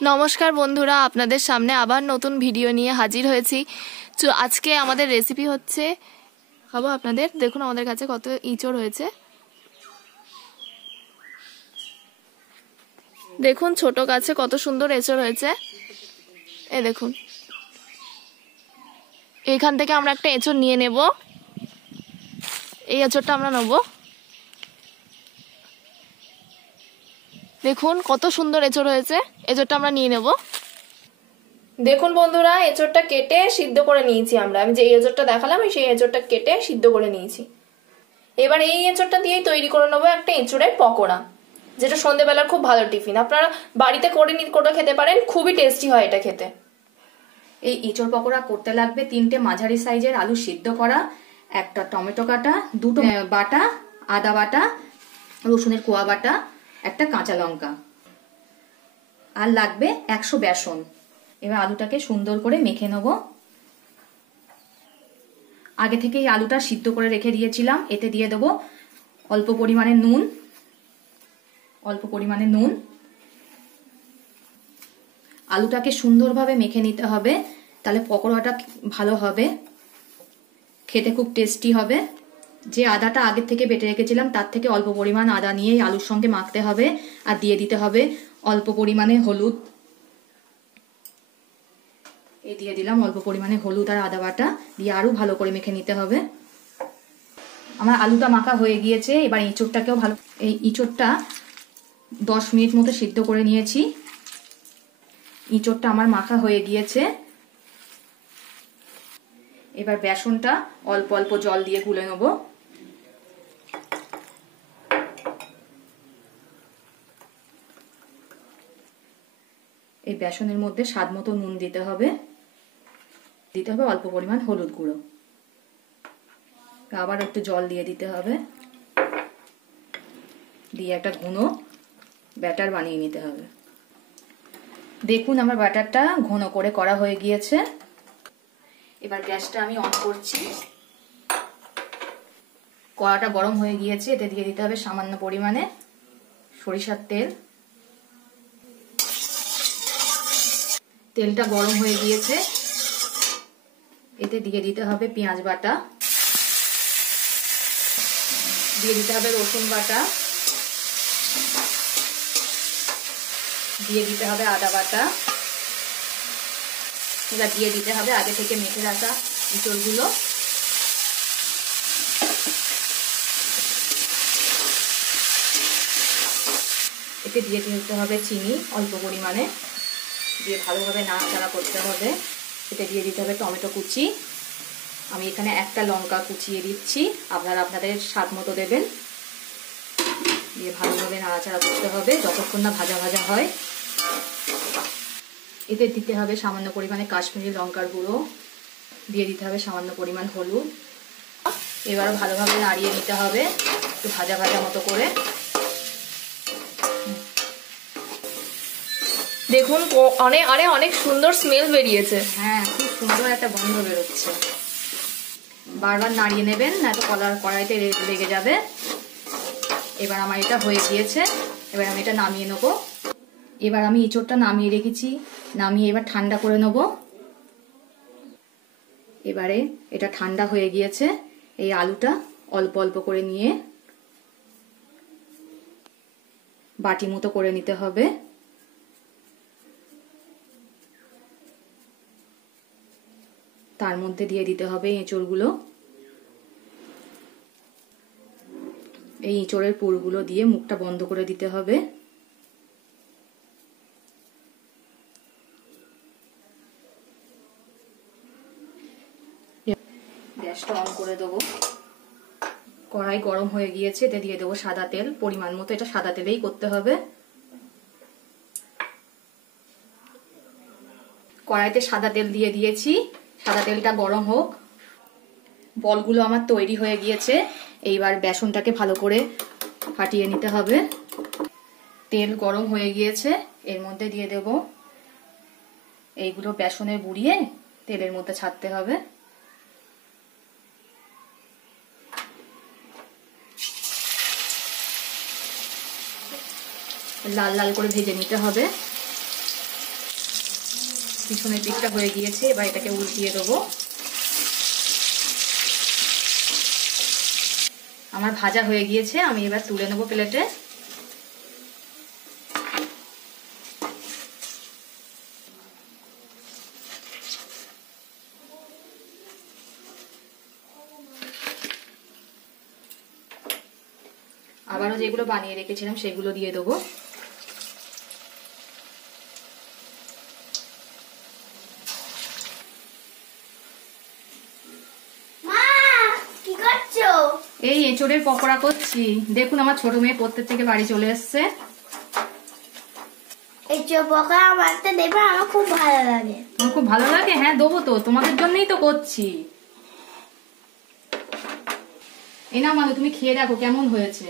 নমস্কার বন্ধুরা, আপনাদের সামনে আবার নতুন ভিডিও নিয়ে হাজির হয়েছি। তো আজকে আমাদের রেসিপি হচ্ছে, খাবো আপনাদের দেখুন আমাদের কাছে কত ইঁচড় হয়েছে। দেখুন ছোট গাছে কত সুন্দর এঁচড় হয়েছে। এই দেখুন, এখান থেকে আমরা একটা এঁচড় নিয়ে নেব। এই এঁচড়টা আমরা নেব। দেখুন কত সুন্দর এঁচড় হয়েছে, এঁচড়টা আমরা নিয়ে নেব। দেখুন বন্ধুরা, এঁচড়টা কেটে সিদ্ধ করে নিয়েছি আমরা। আমি যে এঁচড়টা দেখালাম সেই এঁচড়টা কেটে সিদ্ধ করে নিয়েছি। এবার এই এঁচড়টা দিয়েই তৈরি করে নেবো একটা এঁচড়ের পকোড়া, যেটা সন্ধ্যেবেলার খুব ভালো টিফিন। আপনারা বাড়িতে করে খেতে পারেন, খুবই টেস্টি হয় এটা খেতে। এই এঁচড় পকোড়া করতে লাগবে 3টে মাঝারি সাইজের আলু সিদ্ধ করা, একটা টমেটো কাটা, 2টো বাটা আদা বাটা, রসুনের কোয়া বাটা, একটা কাঁচা লঙ্কা, আর লাগবে 100 বেসন। এবার আলুটাকে সুন্দর করে মেখে নেব। আগে থেকেই আলুটা সিদ্ধ করে রেখে দিয়েছিলাম। এতে দিয়ে দেবো অল্প পরিমাণে নুন। আলুটাকে সুন্দরভাবে মেখে নিতে হবে, তাহলে পকোড়াটা ভালো হবে, খেতে খুব টেস্টি হবে। যে আদাটা আগের থেকে বেটে রেখেছিলাম তার থেকে অল্প পরিমাণ আদা নিয়ে আলুর সঙ্গে মাখতে হবে, আর দিয়ে দিতে হবে অল্প পরিমাণে হলুদ। দিয়ে দিলাম অল্প পরিমাণে হলুদ আর আদা বাটা দিয়ে আরো ভালো করে মেখে নিতে হবে। আমার আলুটা মাখা হয়ে গিয়েছে। এবার এঁচড়টাকেও এই এঁচড়টা 10 মিনিট মতো সিদ্ধ করে নিয়েছি। এঁচড়টা আমার মাখা হয়ে গিয়েছে। এবার বেসনটা অল্প অল্প জল দিয়ে গুলে নেব। এই বেসনের মধ্যে স্বাদ মতো নুন দিতে হবে অল্প পরিমাণ হলুদ গুঁড়ো, আবার একটু জল দিয়ে দিতে হবে, দিয়ে একটা ঘন ব্যাটার বানিয়ে নিতে হবে। দেখুন আমার ব্যাটারটা ঘন করে করা হয়ে গিয়েছে। এবার গ্যাসটা আমি অন করছি। কড়াটা গরম হয়ে গিয়েছে, এতে দিয়ে দিতে হবে সামান্য পরিমাণে সরিষার তেল। তেলটা গরম হয়ে গিয়েছে, এতে দিয়ে দিতে হবে পেঁয়াজ বাটা, দিয়ে দিতে হবে রসুন বাটা, দিয়ে দিতে হবে আদা বাটা। এবার দিয়ে দিতে হবে আগে থেকে মেখে রাখা এঁচড়গুলো। এতে দিয়ে দিতে হবে চিনি অল্প পরিমাণে, দিয়ে ভালোভাবে নাড়াচাড়া করতে হবে। এতে দিয়ে দিতে হবে টমেটো কুচি। আমি এখানে একটা লঙ্কা কুচিয়ে দিচ্ছি, আপনারা আপনাদের স্বাদ মতো দেবেন। দিয়ে ভালোভাবে নাড়াচাড়া করতে হবে যতক্ষণ না ভাজা ভাজা হয়। এতে দিতে হবে সামান্য পরিমাণে কাশ্মীরি লঙ্কার গুঁড়ো, দিয়ে দিতে হবে সামান্য পরিমাণ হলুদ। এবারও ভালোভাবে নাড়িয়ে নিতে হবে একটু ভাজা ভাজা মতো করে। দেখুন অনেক সুন্দর স্মেল বেরিয়েছে। হ্যাঁ, খুব সুন্দর একটা গন্ধ বেরোচ্ছে। বারবার নাড়িয়ে নেবেন, না তো কড়াইতে লেগে যাবে। এবার আমার এটা হয়ে গিয়েছে। এবার আমি এটা নামিয়ে নেব। এবার আমি এঁচড়টা নামিয়ে রেখেছি, নামিয়ে এবার ঠান্ডা করে নেব। এবারে এটা ঠান্ডা হয়ে গিয়েছে। এই আলুটা অল্প অল্প করে নিয়ে বাটি মতো করে নিতে হবে। তার মধ্যে দিয়ে দিতে হবে এঁচড়গুলো। এই এঁচড়ের পুরগুলো দিয়ে মুখটা বন্ধ করে দিতে হবে। গ্যাসটা অন করে দেবো। কড়াই গরম হয়ে গিয়েছে, এতে দিয়ে দেবো সাদা তেল পরিমাণ মতো। এটা সাদা তেলেই করতে হবে। কড়াইতে সাদা তেল দিয়ে দিয়েছি, সাদা তেলটা গরম হোক। বলগুলো আমার তৈরি হয়ে গিয়েছে। এইবার বেসনটাকে ভালো করে ফাটিয়ে নিতে হবে। তেল গরম হয়ে গিয়েছে, এর মধ্যে দিয়ে দেব এইগুলো বেসনে বুড়িয়ে তেলের মধ্যে ছাড়তে হবে। লাল লাল করে ভেজে নিতে হবে। পিছনের দিকটা হয়ে গিয়েছে, এবার এটাকে উল্টিয়ে দেবো। আমার ভাজা হয়ে গিয়েছে, আমি এবার তুলে নেবো প্লেটে। আবারও যেগুলো বানিয়ে রেখেছিলাম সেগুলো দিয়ে দেবো। এই এঁচোড়ের পকোড়া করছি। দেখুন আমার ছোট মেয়ে প্রত্যেক থেকে বাড়ি চলে এসছে। এঁচোড় পকোড়া বানাতে দেবে, আমার খুব ভালো লাগে। তোমার খুব ভালো লাগে? হ্যাঁ দেবো তো, তোমাদের জন্যই তো করছি। এই না মানু, তুমি খেয়ে দেখো কেমন হয়েছে।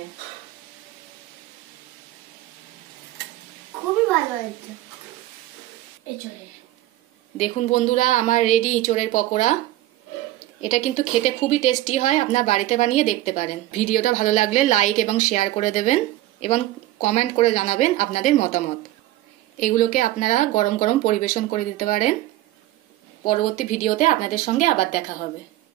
খুবই ভালো হয়েছে এঁচোড়ের। দেখুন বন্ধুরা, আমার রেডি এঁচোড়ের পকোড়া। এটা কিন্তু খেতে খুবই টেস্টি হয়, আপনার বাড়িতে বানিয়ে দেখতে পারেন। ভিডিওটা ভালো লাগলে লাইক এবং শেয়ার করে দেবেন এবং কমেন্ট করে জানাবেন আপনাদের মতামত। এগুলোকে আপনারা গরম গরম পরিবেশন করে দিতে পারেন। পরবর্তী ভিডিওতে আপনাদের সঙ্গে আবার দেখা হবে।